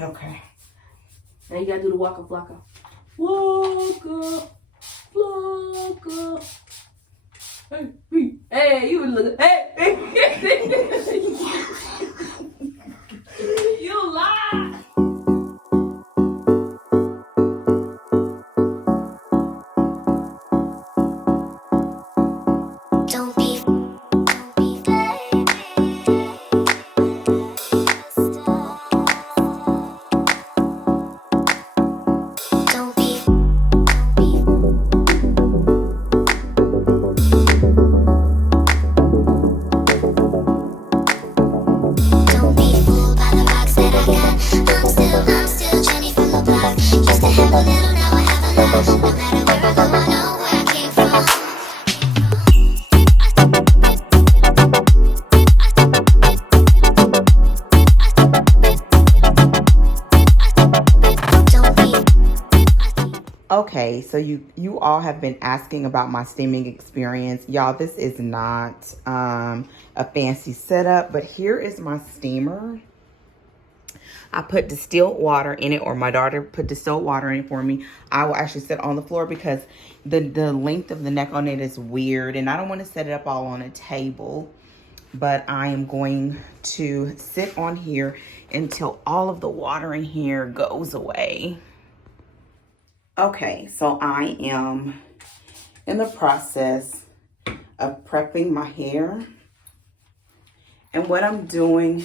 Okay. Now you gotta do the waka flocka. Waka flocka. Hey, you look. Hey, you lie. Don't be fooled by the rocks that I got. I'm still Jenny from the block. Used to have a little, now I have a lot. No matter where I go, I know where I came from. Okay, so you all have been asking about my steaming experience. Y'all, this is not a fancy setup, but here is my steamer. I put distilled water in it, or my daughter put distilled water in it for me. I will actually sit on the floor because the length of the neck on it is weird, and I don't want to set it up all on a table. But I am going to sit on here until all of the water in here goes away. Okay, so I am in the process of prepping my hair. And what I'm doing,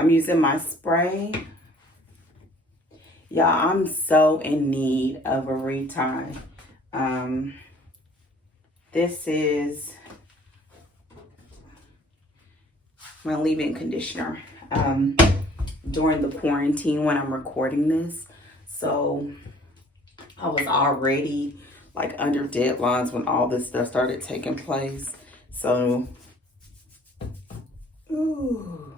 I'm using my spray. Y'all, I'm so in need of a retie. This is my leave-in conditioner during the quarantine when I'm recording this. So I was already like under deadlines when all this stuff started taking place. So, ooh,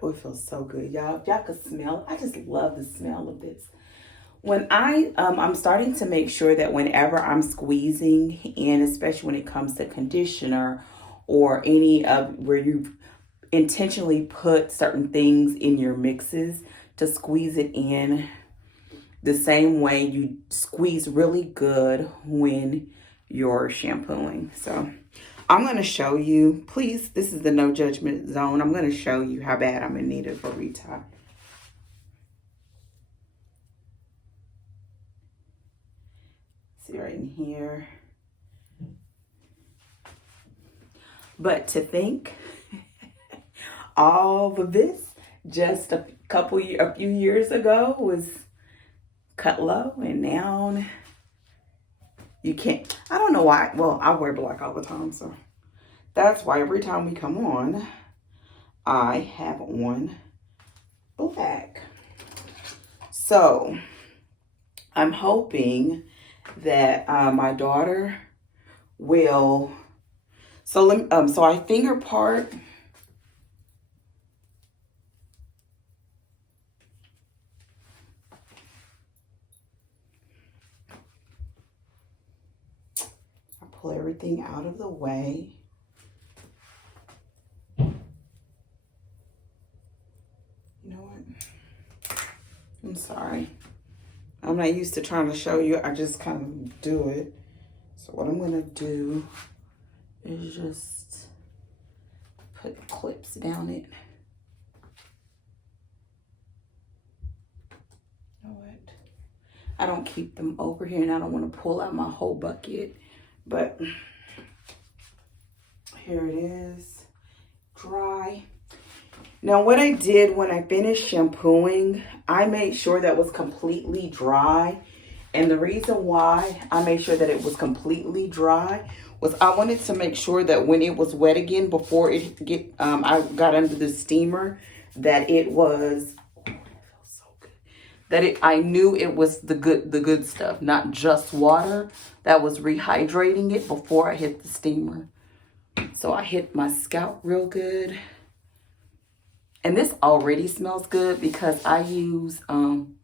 boy, it feels so good. Y'all can smell. I just love the smell of this. When I'm starting to make sure that whenever I'm squeezing, and especially when it comes to conditioner or any of where you've intentionally put certain things in your mixes, to squeeze it in the same way you squeeze really good when you're shampooing. So I'm going to show you, please, this is the no judgment zone. I'm going to show you how bad I'm in need of a retie. See right in here. But to think all of this just a few years ago was cut low, and now you can't. I don't know why. Well, I wear black all the time, so that's why every time we come on, I have on black. So I'm hoping that my daughter will. So I finger part. Pull everything out of the way. You know what? I'm sorry. I'm not used to trying to show you. I just kind of do it. So what I'm going to do is just put clips down it. You know what? I don't keep them over here, and I don't want to pull out my whole bucket. But here it is, dry. Now what I did when I finished shampooing, I made sure that it was completely dry. And the reason why I made sure that it was completely dry was I wanted to make sure that when it was wet again, before I got under the steamer, that it was, I knew it was the good stuff, not just water that was rehydrating it before I hit the steamer. So I hit my scalp real good. And this already smells good because I use, when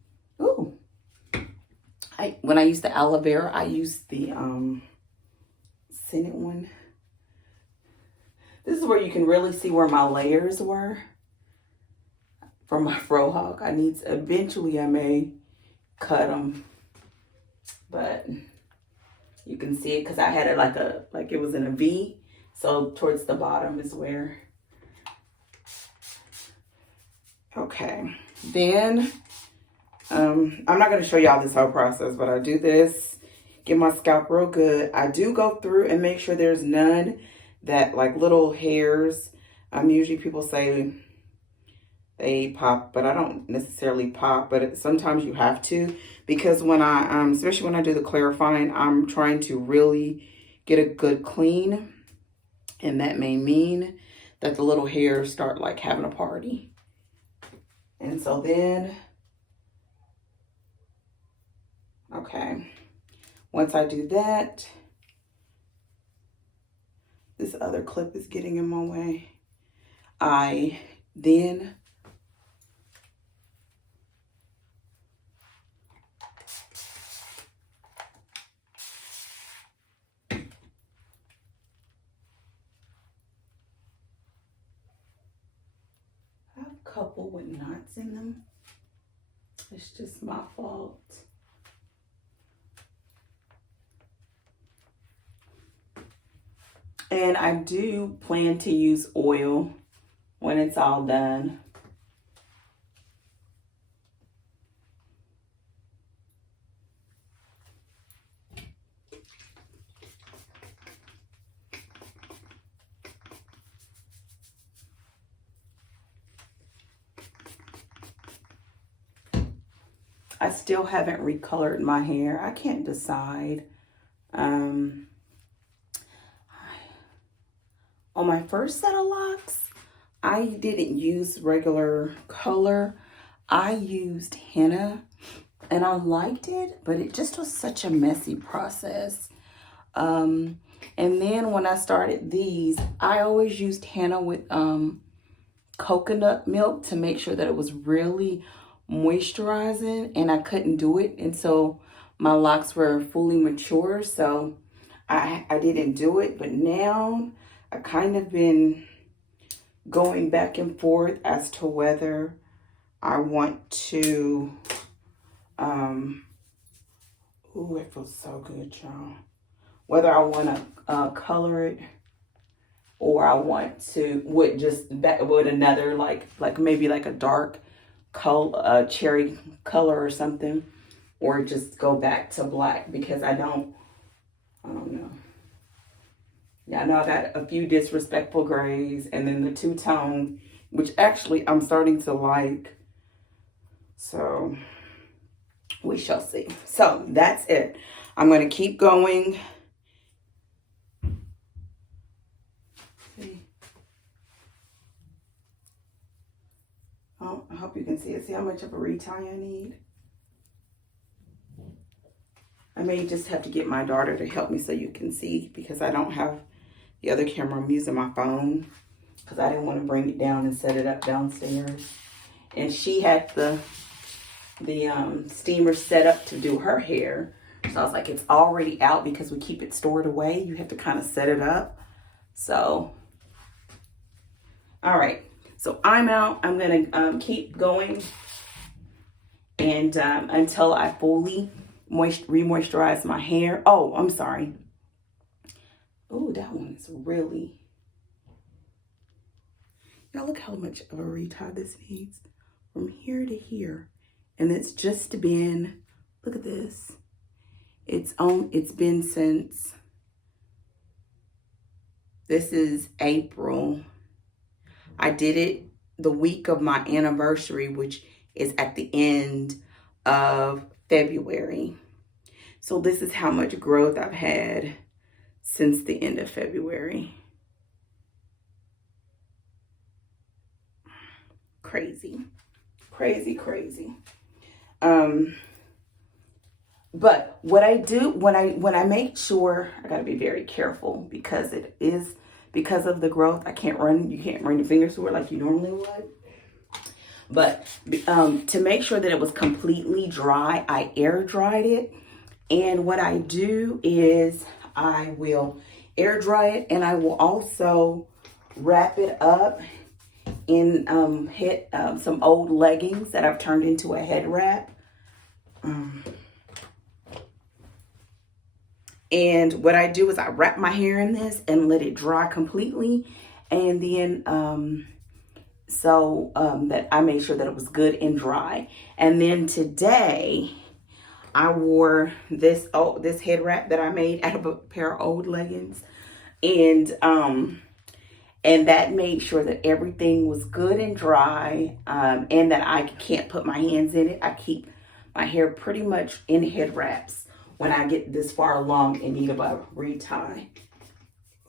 I use the aloe vera, I use the scented one. This is where you can really see where my layers were for my fro hawk. Eventually I may cut them, but you can see it because I had it like it was in a V. So towards the bottom is where. Okay, then I'm not going to show y'all this whole process, but I do this, get my scalp real good. I do go through and make sure there's none that like little hairs. Usually people say they pop, but I don't necessarily pop, but sometimes you have to, because when I, especially when I do the clarifying, I'm trying to really get a good clean, and that may mean that the little hairs start like having a party. And so then, okay, once I do that, this other clip is getting in my way. I then couple with knots in them. It's just my fault. And I do plan to use oil when it's all done. I still haven't recolored my hair. I can't decide. On my first set of locks, I didn't use regular color. I used henna and I liked it, but it just was such a messy process. And then when I started these, I always used henna with coconut milk to make sure that it was really moisturizing, and I couldn't do it until my locks were fully mature, so I didn't do it. But now I kind of been going back and forth as to whether I want to ooh, it feels so good, y'all. Whether I want to color it, or I want to with another like maybe like a dark color, cherry color or something, or just go back to black, because I don't know. Yeah, I know I got a few disrespectful grays, and then the two-tone, which actually I'm starting to like. So we shall see. So that's it. I'm going to keep going. Oh, I hope you can see it. See how much of a retie I need? I may just have to get my daughter to help me so you can see, because I don't have the other camera. I'm using my phone because I didn't want to bring it down and set it up downstairs. And she had the steamer set up to do her hair. So I was like, it's already out, because we keep it stored away. You have to kind of set it up. So, all right. So I'm out. I'm going to keep going and until I fully re-moisturize my hair. Oh, I'm sorry. Oh, that one is really... Now look how much of a retie this needs. From here to here. And it's just been... Look at this. It's been since... This is April. I did it the week of my anniversary, which is at the end of February. So this is how much growth I've had since the end of February. Crazy, crazy, crazy. But what I do when I make sure, I gotta be very careful, because it is, because of the growth, you can't run your fingers through it like you normally would. But to make sure that it was completely dry, I air dried it. And what I do is I will air dry it, and I will also wrap it up in some old leggings that I've turned into a head wrap. And what I do is I wrap my hair in this and let it dry completely. And then that I made sure that it was good and dry. And then today I wore this head wrap that I made out of a pair of old leggings. And that made sure that everything was good and dry, and that I can't put my hands in it. I keep my hair pretty much in head wraps when I get this far along in need of a retie.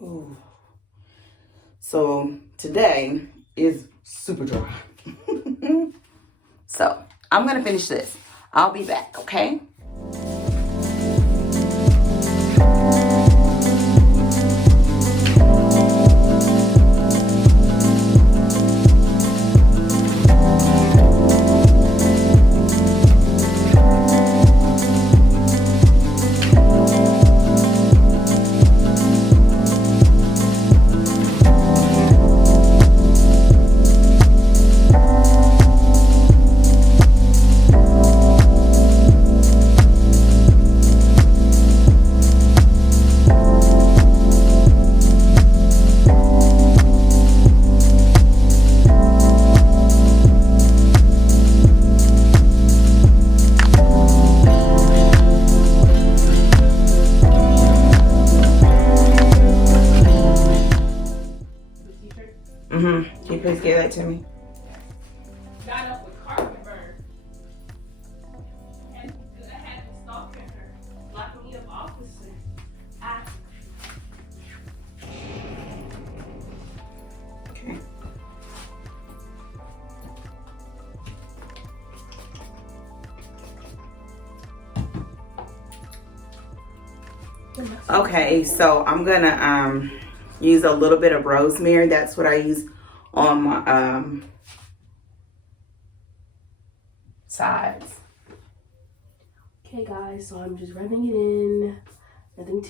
Ooh. So today is super dry. So I'm gonna finish this. I'll be back, okay? Can you please give that to me? Got up with carpetbird. And I had to stalk her. Locked me up officer. Okay. Okay, so I'm gonna use a little bit of rosemary. That's what I use on my sides. Okay guys, so I'm just rubbing it in. Nothing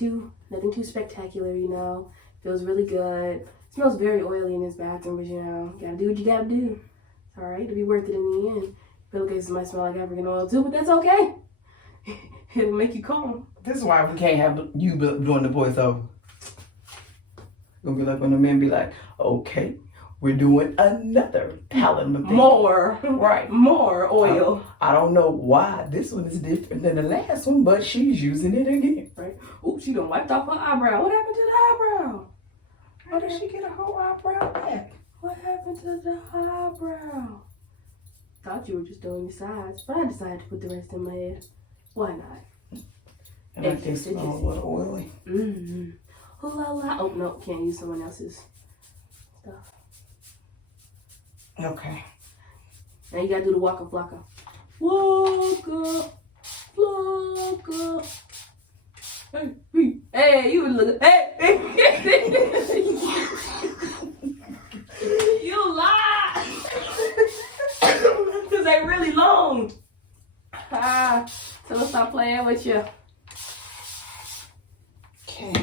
too spectacular, you know. Feels really good. It smells very oily in this bathroom, but you know, gotta do what you gotta do. It's alright, it'll be worth it in the end. Pillowcases might smell like African oil too, but that's okay. It'll make you calm. This is why we can't have you doing the voiceover. Gonna be like when the men be like, okay, we're doing another palette thing. More. Right. More oil. I don't know why this one is different than the last one, but she's using it again. Right. Ooh, she done wiped off her eyebrow. What happened to the eyebrow? How did she get a whole eyebrow back? What happened to the eyebrow? Thought you were just doing your sides, but I decided to put the rest in my head. Why not? And I think smell a little oily. Mm-hmm. Oh la la. Oh no, can't use someone else's stuff. Okay. Now you gotta do the waka flocka. Waka flocka. Hey, you look. Hey. You lie. Cause they really long. So let's stop playing with you. Okay.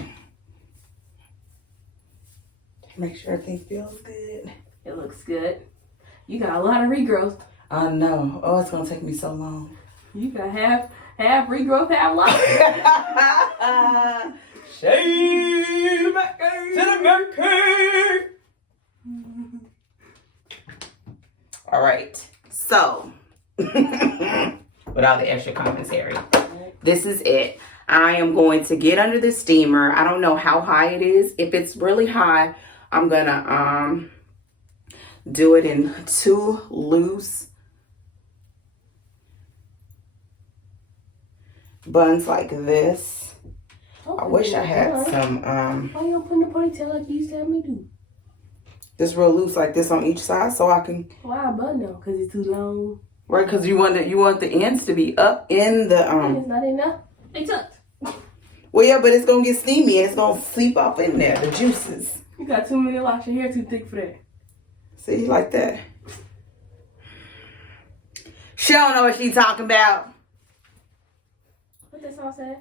Make sure everything feels good. It looks good. You got a lot of regrowth. I know. Oh, it's gonna take me so long. You got half regrowth, half loss. Shame to the monkey. All right. So, without the extra commentary, this is it. I am going to get under the steamer. I don't know how high it is. If it's really high, I'm gonna do it in 2 loose buns like this. I wish I had some why you don't put in the ponytail like you used to have me do? This real loose like this on each side so I can. Why a bun though? Cause it's too long. Right, cause you want the ends to be up in the It's not enough. They tucked. Well, yeah, but it's gonna get steamy and it's gonna seep off in there, the juices. You got too many locks. Your hair too thick for that. See, like that. She don't know what she's talking about. What that song said?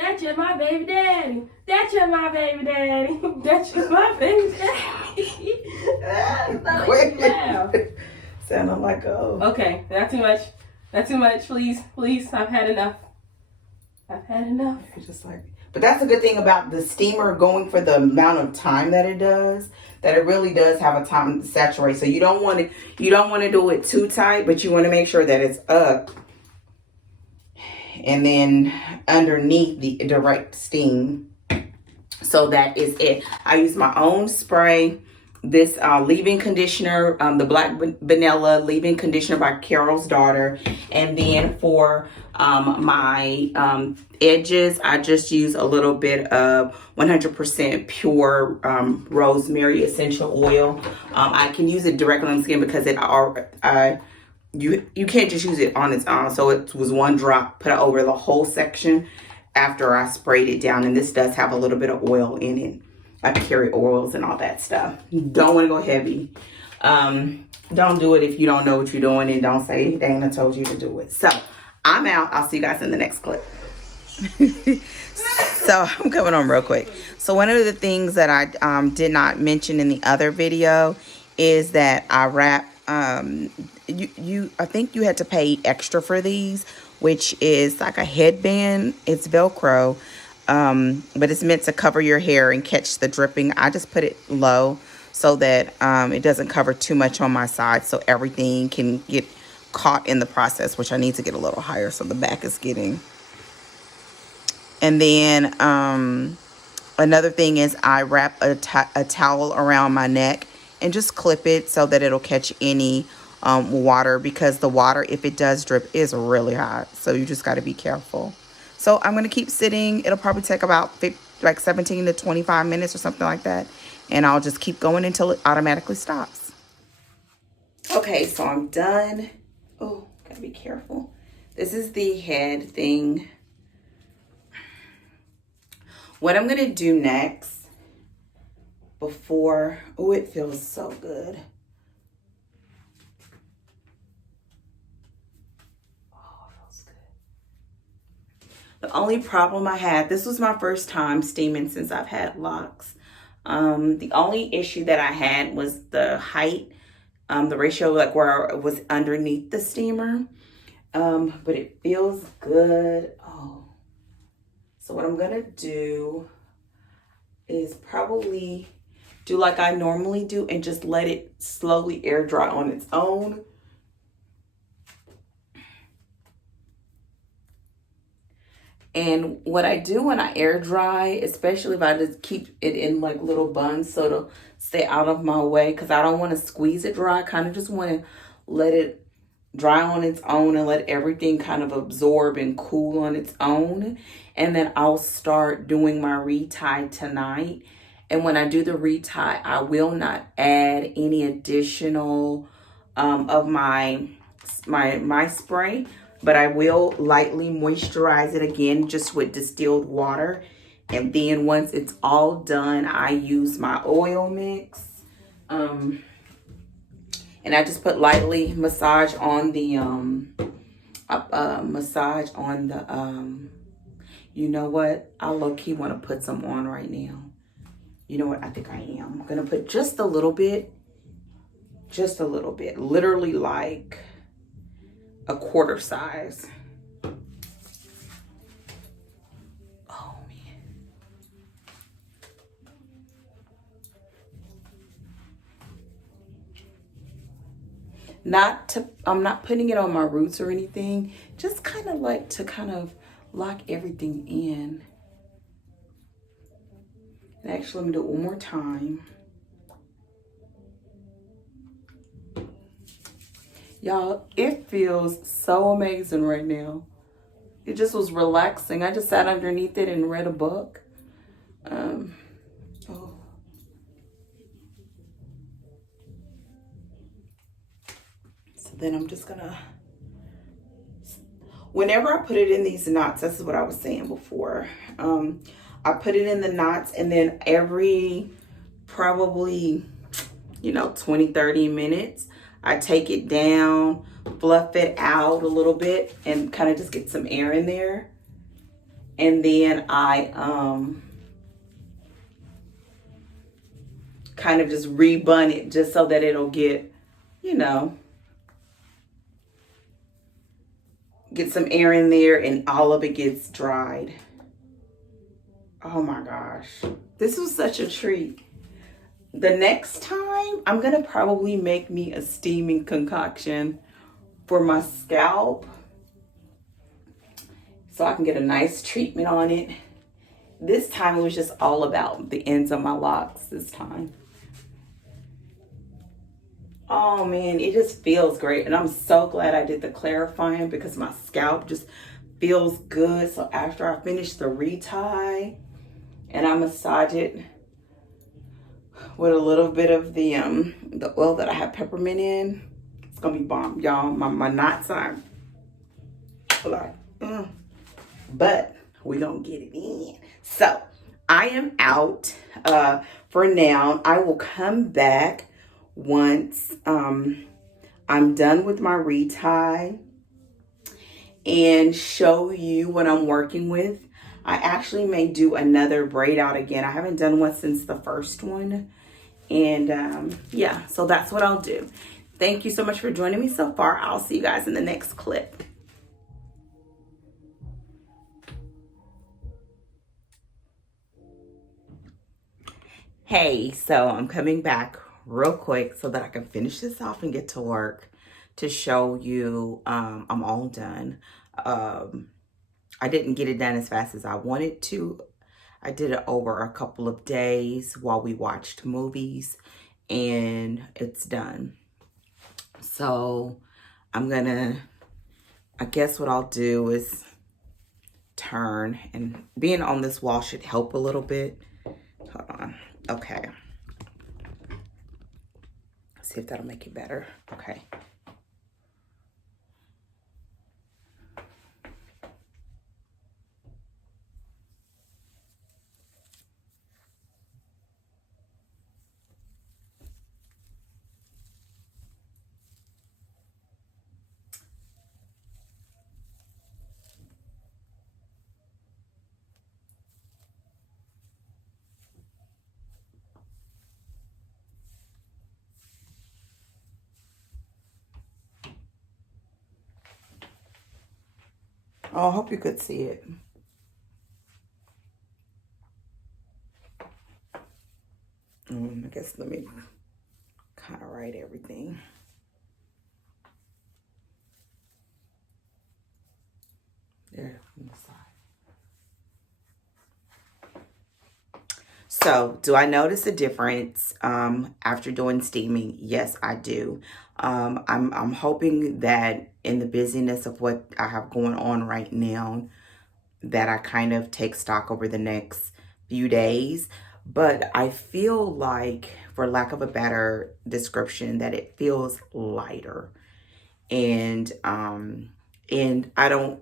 That's just my baby daddy. That's just my baby daddy. That's just my baby daddy. Wow. Sounding like Okay, not too much. Not too much. Please, please. I've had enough. I've had enough. Just like, but that's a good thing about the steamer going for the amount of time that it does. That it really does have a time to saturate. So you don't want to do it too tight, but you want to make sure that it's up and then underneath the direct steam. So that is it. I use my own spray. This leave-in conditioner, the Black Vanilla leave-in conditioner by Carol's Daughter. And then for my edges, I just use a little bit of 100% pure rosemary essential oil. I can use it directly on the skin because you can't just use it on its own. So it was one drop put over the whole section after I sprayed it down. And this does have a little bit of oil in it. I carry oils and all that stuff. You don't want to go heavy. Don't do it if you don't know what you're doing, and don't say Dana told you to do it. So I'm out. I'll see you guys in the next clip. So I'm coming on real quick. So one of the things that I did not mention in the other video is that I wrap. I think you had to pay extra for these, which is like a headband. It's Velcro. But it's meant to cover your hair and catch the dripping. I just put it low so that it doesn't cover too much on my side, so everything can get caught in the process, which I need to get a little higher so the back is getting. And then another thing is I wrap a towel around my neck and just clip it so that it'll catch any water, because the water, if it does drip, is really hot. So you just got to be careful. So I'm going to keep sitting. It'll probably take about 17 to 25 minutes or something like that. And I'll just keep going until it automatically stops. Okay, so I'm done. Oh, gotta be careful. This is the head thing. What I'm going to do next before... Oh, it feels so good. The only problem I had, this was my first time steaming since I've had locks. The only issue that I had was the height, the ratio, like where it was underneath the steamer. But it feels good. Oh. So what I'm going to do is probably do like I normally do and just let it slowly air dry on its own. And what I do when I air dry, especially if I just keep it in like little buns so it'll stay out of my way, because I don't want to squeeze it dry. I kind of just want to let it dry on its own and let everything kind of absorb and cool on its own. And then I'll start doing my retie tonight. And when I do the retie, I will not add any additional of my spray. But I will lightly moisturize it again just with distilled water. And then once it's all done, I use my oil mix. And I just put lightly massage on the, you know what? I low-key want to put some on right now. You know what? I think I am. I'm going to put just a little bit. Just a little bit. Literally like a quarter size. Oh man. I'm not putting it on my roots or anything. Just kind of like to kind of lock everything in. And actually, let me do it one more time. Y'all, it feels so amazing right now. It just was relaxing. I just sat underneath it and read a book. So then I'm just gonna, whenever I put it in these knots, this is what I was saying before. I put it in the knots, and then every probably, 20-30 minutes, I take it down, fluff it out a little bit, and kind of just get some air in there. And then I kind of just rebun it just so that it'll get, you know, get some air in there and all of it gets dried. Oh my gosh. This was such a treat. The next time, I'm going to probably make me a steaming concoction for my scalp so I can get a nice treatment on it. This time it was just all about the ends of my locks this time. Oh man, it just feels great. And I'm so glad I did the clarifying because my scalp just feels good. So after I finish the retie and I massage it with a little bit of the oil that I have peppermint in, it's gonna be bomb, y'all. My knots are like, but we gonna get it in. So I am out for now. I will come back once I'm done with my retie and show you what I'm working with. I actually may do another braid out again. I haven't done one since the first one. And yeah, so that's what I'll do. Thank you so much for joining me so far. I'll see you guys in the next clip. Hey, so I'm coming back real quick so that I can finish this off and get to work to show you I'm all done. I didn't get it done as fast as I wanted to. I did it over a couple of days while we watched movies, and it's done. So I'm gonna, I guess what I'll do is turn, and being on this wall should help a little bit. Hold on. Okay. See if that'll make it better. Okay. Oh, I hope you could see it. I guess let me kind of write everything. There on the side. So, do I notice a difference after doing steaming? Yes, I do. I'm hoping that in the busyness of what I have going on right now, that I kind of take stock over the next few days. But I feel like, for lack of a better description, that it feels lighter. And I don't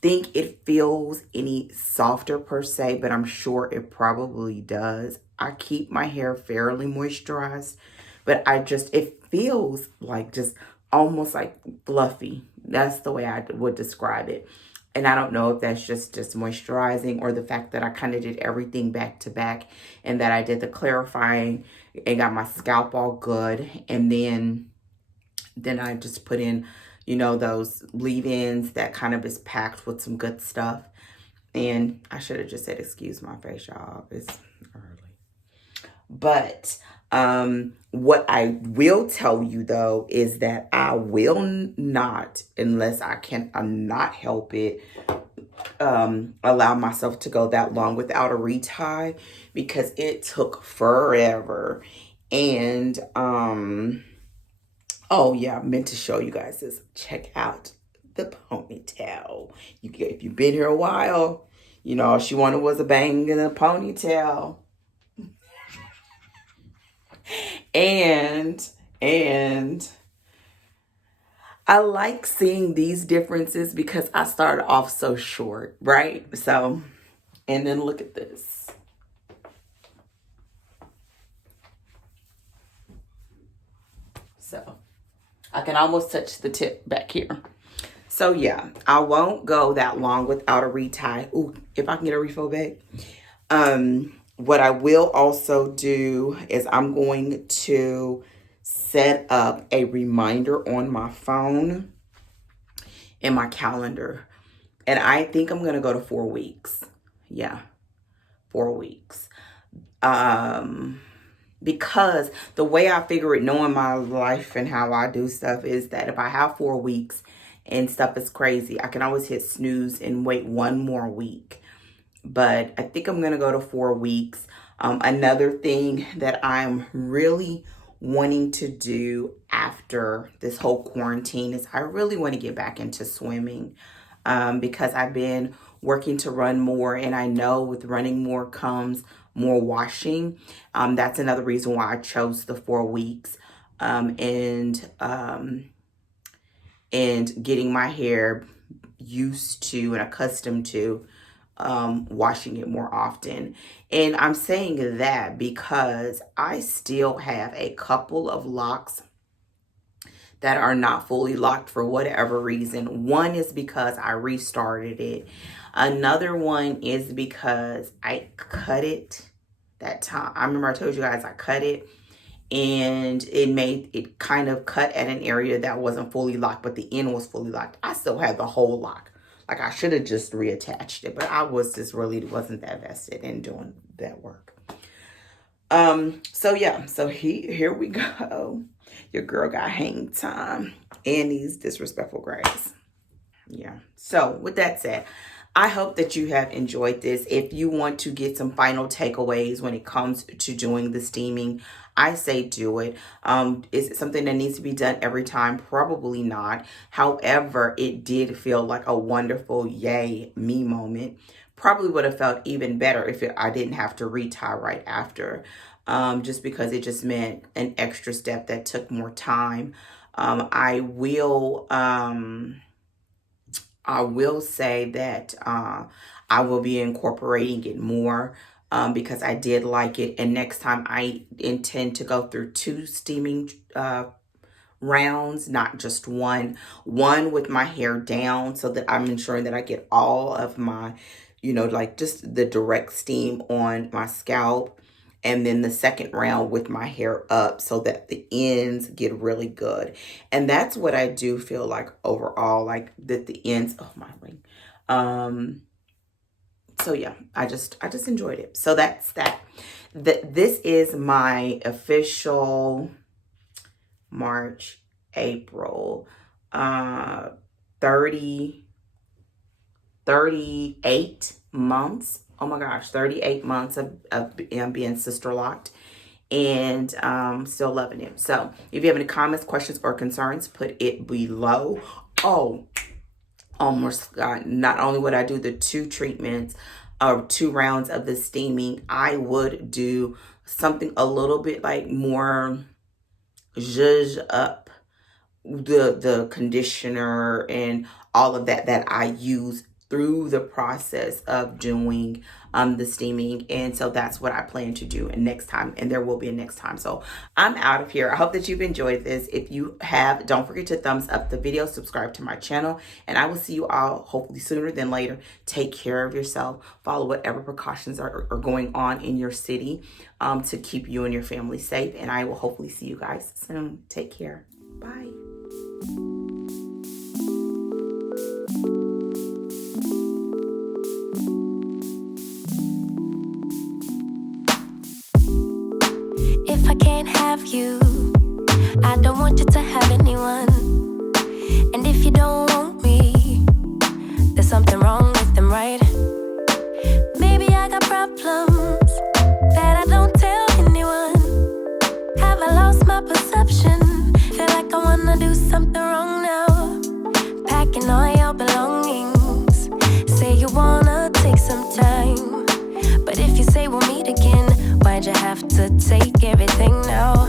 think it feels any softer per se, but I'm sure it probably does. I keep my hair fairly moisturized, but it feels like just almost like fluffy. That's the way I would describe it. And I don't know if that's just moisturizing or the fact that I kind of did everything back to back and that I did the clarifying and got my scalp all good. And then I just put in, you know, those leave-ins that kind of is packed with some good stuff. And I should have just said, excuse my face, y'all. It's early. But what I will tell you, though, is that I will not, unless I can not help it, allow myself to go that long without a retie, because it took forever. And oh yeah, I meant to show you guys this. Check out the ponytail. If you've been here a while, you know all she wanted was a bang and a ponytail. And I like seeing these differences because I started off so short, right? So, and then look at this. So, I can almost touch the tip back here. So yeah, I won't go that long without a retie. Ooh, if I can get a refill bag. What I will also do is I'm going to set up a reminder on my phone and my calendar. And I think I'm going to go to 4 weeks. Yeah, 4 weeks. Because the way I figure it, knowing my life and how I do stuff, is that if I have 4 weeks and stuff is crazy, I can always hit snooze and wait 1 more week. But I think I'm going to go to 4 weeks. Another thing that I'm really wanting to do after this whole quarantine is I really want to get back into swimming, because I've been working to run more, and I know with running more comes more washing. That's another reason why I chose the 4 weeks, and getting my hair used to and accustomed to washing it more often. And I'm saying that because I still have a couple of locks that are not fully locked for whatever reason. One is because I restarted it. Another one is because I cut it that time. I remember I told you guys I cut it, and it kind of cut at an area that wasn't fully locked, but the end was fully locked. I still had the whole lock. Like, I should have just reattached it, but I was just really wasn't that vested in doing that work. So yeah, so here we go. Your girl got hang time and these disrespectful grays. Yeah. So with that said, I hope that you have enjoyed this. If you want to get some final takeaways when it comes to doing the steaming, I say do it. Is it something that needs to be done every time? Probably not. However, it did feel like a wonderful yay me moment. Probably would have felt even better if I didn't have to retie right after, just because it just meant an extra step that took more time. I will say that I will be incorporating it more, because I did like it. And next time I intend to go through 2 steaming rounds, not just one with my hair down, so that I'm ensuring that I get all of my, like just the direct steam on my scalp. And then the second round with my hair up, so that the ends get really good. And that's what I do feel like overall, like that the ends, oh my ring. So yeah, I just enjoyed it. So that's that. This is my official March, April, 38 months. Oh my gosh, 38 months of being sister-locked, and still loving it. So if you have any comments, questions, or concerns, put it below. Oh, almost forgot. Not only would I do the 2 treatments or 2 rounds of the steaming, I would do something a little bit like more zhuzh up the conditioner and all of that I use through the process of doing the steaming. And so that's what I plan to do next time, and there will be a next time. So I'm out of here. I hope that you've enjoyed this. If you have, don't forget to thumbs up the video, subscribe to my channel, and I will see you all hopefully sooner than later. Take care of yourself. Follow whatever precautions are going on in your city to keep you and your family safe, and I will hopefully see you guys soon. Take care. Bye. If I can't have you, I don't want you to have anyone. And if you don't want me, there's something wrong with them, right? Maybe I got problems that I don't tell anyone. Have I lost my perception? Feel like I wanna do something wrong now. Packing all your belongings. Say you wanna take some time, but if you say we'll meet again, why'd you have to take everything now?